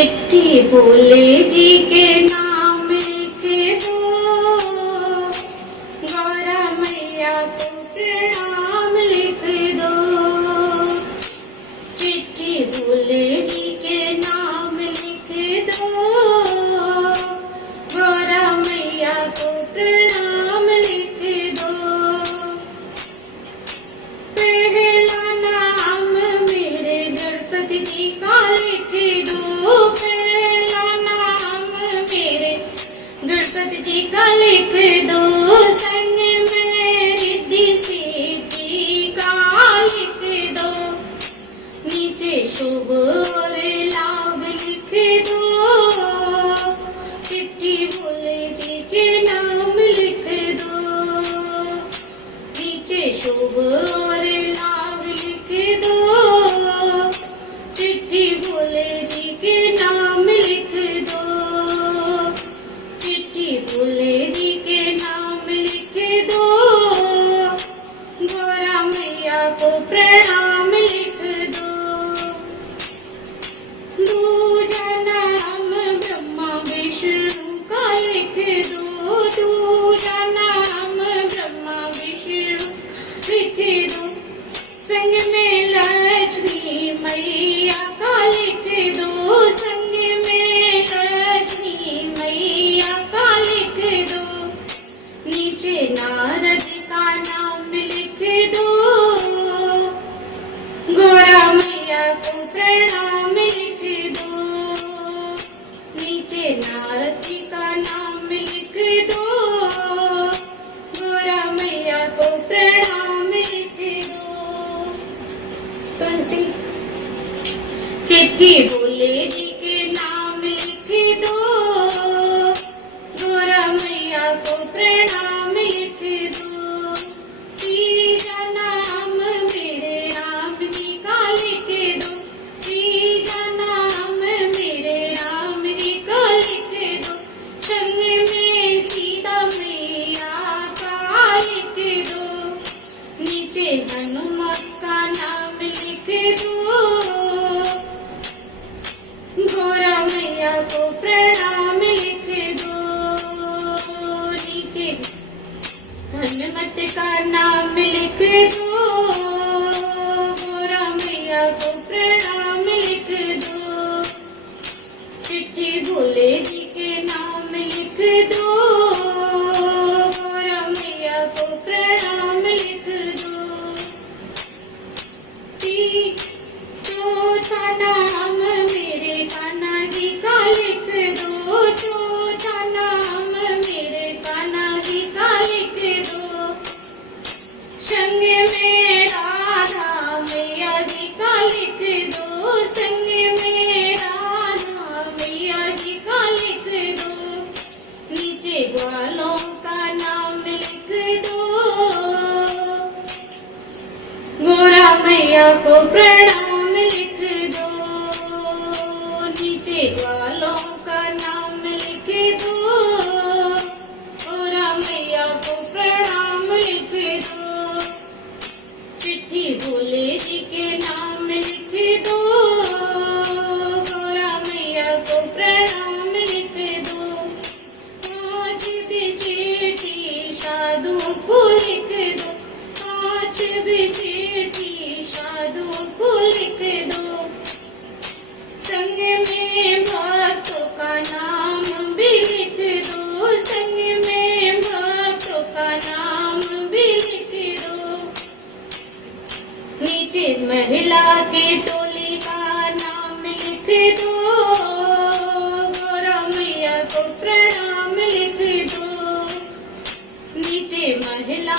चिट्ठी भोले जी के नाम लिख दो, गौरा मैया को प्रणाम लिख दो। चिट्ठी भोले जी के नाम लिख दो, गौरा मैया को प्रणाम लिख दो। पहला नाम मेरे गणपति जी का लिख दो, पहला नाम मेरे गणपति जी का लिख दो। संग में रिद्धि सिद्धि का लिख दो, नीचे शुभ और लाभ लिख दो। चिट्ठी भोले जी के नाम लिख दो, नीचे शुभ और लाभ लिख दो। चिट्ठी भोले जी के नाम लिख दो, चिट्ठी भोले जी के नाम लिख दो। गौरा मैया को प्रणाम लिख दो। दूजा नाम ब्रह्मा विष्णु का लिख दो, दूजा नाम ब्रह्मा विष्णु लिख दो। संग में लक्ष्मी मैया का लिख दो, संग में लक्ष्मी मैया का लिख दो। नीचे नारद का नाम लिख दो, गौरा मैया को प्रणाम लिख दो। नीचे नारद जी का नाम लिख दो, गौरा मैया को प्रणाम लिख दो। तुलसी चिट्ठी भोले जी के नाम लिख दो, गौरा मैया को प्रणाम लिख दो। तीजा नाम मेरे राम जी का लिख दो, तीजा नाम मेरे राम जी का लिख दो। संग में सीता मैया का लिख दो, नीचे हनुमत का नाम लिख दो। गौरा मैया को प्रणाम लिख दो, नीचे हनुमत का नाम लिख दो। गौरा मैया को प्रणाम लिख दो, चिट्ठी भोले जी के नाम लिख दो। गौरा मैया को प्रणाम लिख दो। चौथा नाम मेरे कान्हा जी का लिख दो, चौथा नाम मेरे कान्हा जी का लिख दो। संग में राधा मैया जी का लिख दो, संग में राधा मैया जी का लिख दो। नीचे ग्वालों का नाम लिख दो, गौरा मैया को प्रणाम लिख दो। नीचे ग्वालों का नाम लिख दो, गौरा मैया को प्रणाम लिख दो। चिट्ठी भोले जी के नाम लिख दो, गौरा मैया को प्रणाम लिख दो। आज भी चिट्ठी साधु को लिख दो, आज भी चिट्ठी साधु को लिख दो। संग में भक्तों का नाम भी लिख दो, संग में भक्तों का नाम भी लिख दो। नीचे महिला की टोली का नाम लिख दो, गौरा मैया को प्रणाम लिख दो। नीचे महिला